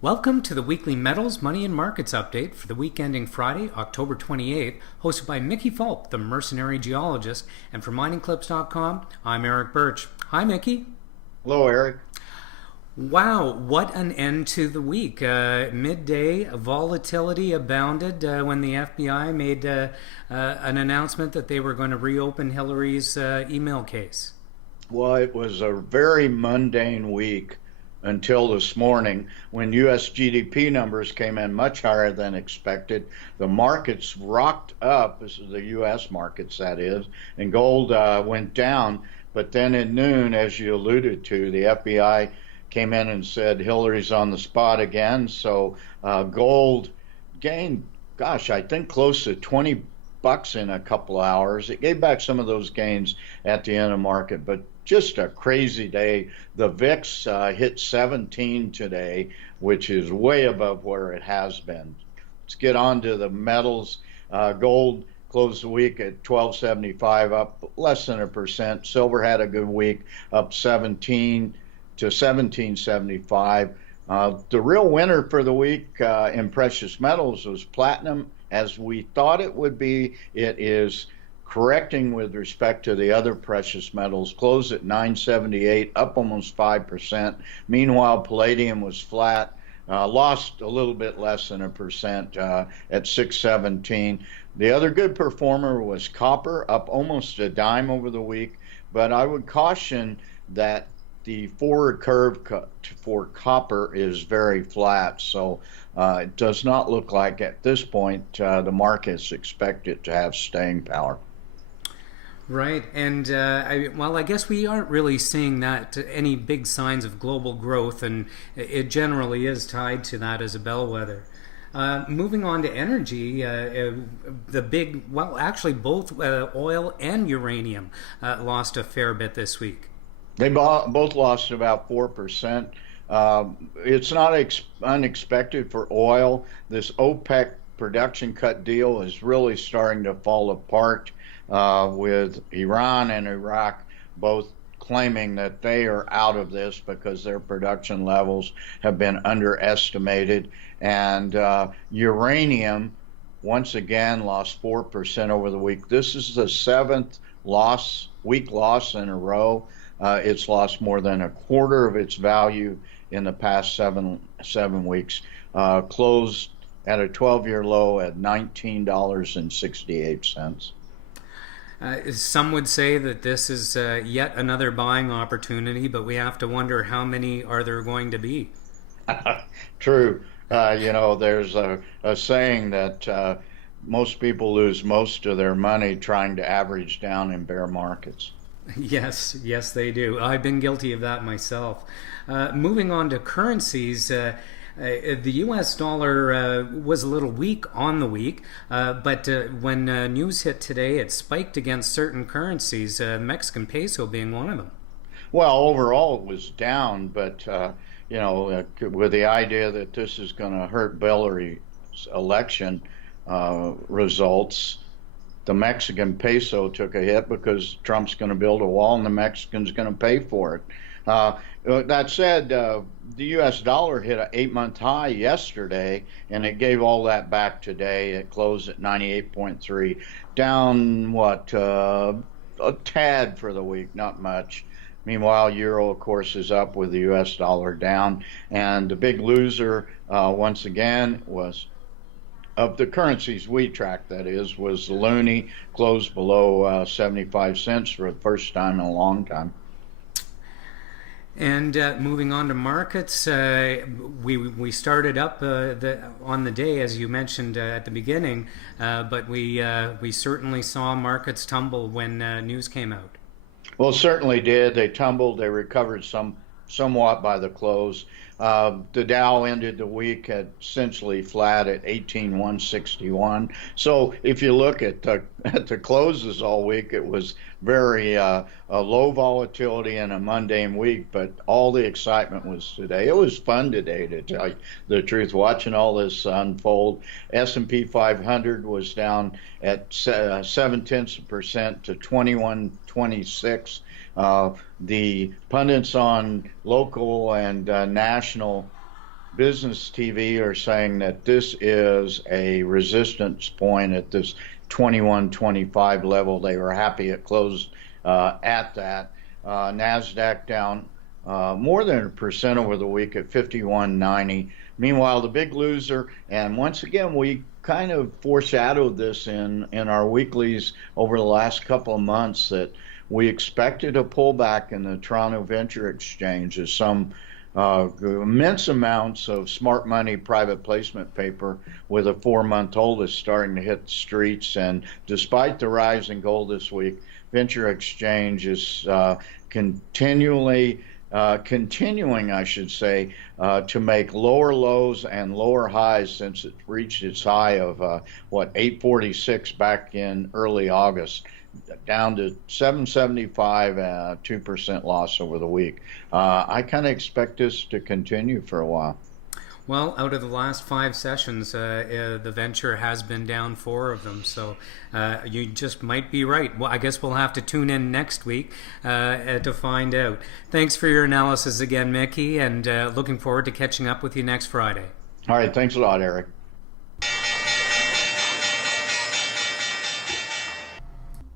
Welcome to the weekly Metals, Money, and Markets update for the week ending Friday, October 28th, hosted by Mickey Fulp, the Mercenary Geologist, and from miningclips.com, I'm Erick Bertsch. Hi, Mickey. Hello, Eric. Wow, what an end to the week. Midday, volatility abounded when the FBI made an announcement that they were going to reopen Hillary's email case. Well, it was a very mundane week until this morning when U.S. GDP numbers came in much higher than expected. The markets rocked up, this is the U.S. markets, that is, and gold went down. But then at noon, as you alluded to, the FBI came in and said Hillary's on the spot again. So gold gained, gosh, I think close to 20 bucks in a couple hours. It gave back some of those gains at the end of the market, but just a crazy day. The VIX hit 17 today, which is way above where it has been. Let's get on to the metals. Gold closed the week at 1275, up less than 1%. Silver had a good week, up 17 to 1775. The real winner for the week in precious metals was platinum. As we thought it would be, it is correcting with respect to the other precious metals, closed at 978, up almost 5%. Meanwhile, palladium was flat, lost a little bit less than 1% at 617. The other good performer was copper, up almost a dime over the week, but I would caution that the forward curve for copper is very flat, so it does not look like at this point the markets expect it to have staying power. Right, and I guess we aren't really seeing that any big signs of global growth, and it generally is tied to that as a bellwether. Moving on to energy, actually both oil and uranium lost a fair bit this week. They both lost about 4%. It's not unexpected for oil. This OPEC production cut deal is really starting to fall apart, with Iran and Iraq both claiming that they are out of this because their production levels have been underestimated. And uranium, once again, lost 4% over the week. This is the seventh week loss in a row. It's lost more than a quarter of its value in the past seven weeks. Closed at a 12-year low at $19.68. Some would say that this is yet another buying opportunity, but we have to wonder how many are there going to be. True. There's a saying that most people lose most of their money trying to average down in bear markets. Yes, they do. I've been guilty of that myself. Moving on to currencies, the U.S. dollar was a little weak on the week, but when news hit today, it spiked against certain currencies, Mexican peso being one of them. Well, overall it was down, but with the idea that this is going to hurt Hillary's election results, the Mexican peso took a hit because Trump's going to build a wall and the Mexicans going to pay for it. That said, the U.S. dollar hit an 8-month high yesterday, and it gave all that back today. It closed at 98.3, down a tad for the week, not much. Meanwhile, euro, of course, is up with the U.S. dollar down, and the big loser once again was, of the currencies we track, that is, was the loonie, closed below 75 cents for the first time in a long time. And moving on to markets, we started up on the day, as you mentioned at the beginning, but we certainly saw markets tumble when news came out. Well, certainly did. They tumbled. They recovered somewhat by the close. The Dow ended the week at essentially flat at 18,161. So if you look at the closes all week, it was very a low volatility and a mundane week, but all the excitement was today. It was fun today, to tell you the truth, watching all this unfold. S&P 500 was down at 0.7% to 2126. The pundits on local and national business TV are saying that this is a resistance point at this 21.25 level. They were happy it closed at that. NASDAQ down more than 1% over the week at 51.90. Meanwhile, the big loser, and once again, we kind of foreshadowed this in our weeklies over the last couple of months, that we expected a pullback in the Toronto Venture Exchange as some immense amounts of smart money private placement paper with a 4-month-old is starting to hit the streets. And despite the rise in gold this week, Venture Exchange is continuing, I should say, to make lower lows and lower highs since it reached its high of 846 back in early August, down to 775, 2% loss over the week. I kind of expect this to continue for a while. Well, out of the last 5 sessions, the venture has been down 4 of them, so you just might be right. Well, I guess we'll have to tune in next week to find out. Thanks for your analysis again, Mickey, and looking forward to catching up with you next Friday. All right, thanks a lot, Eric.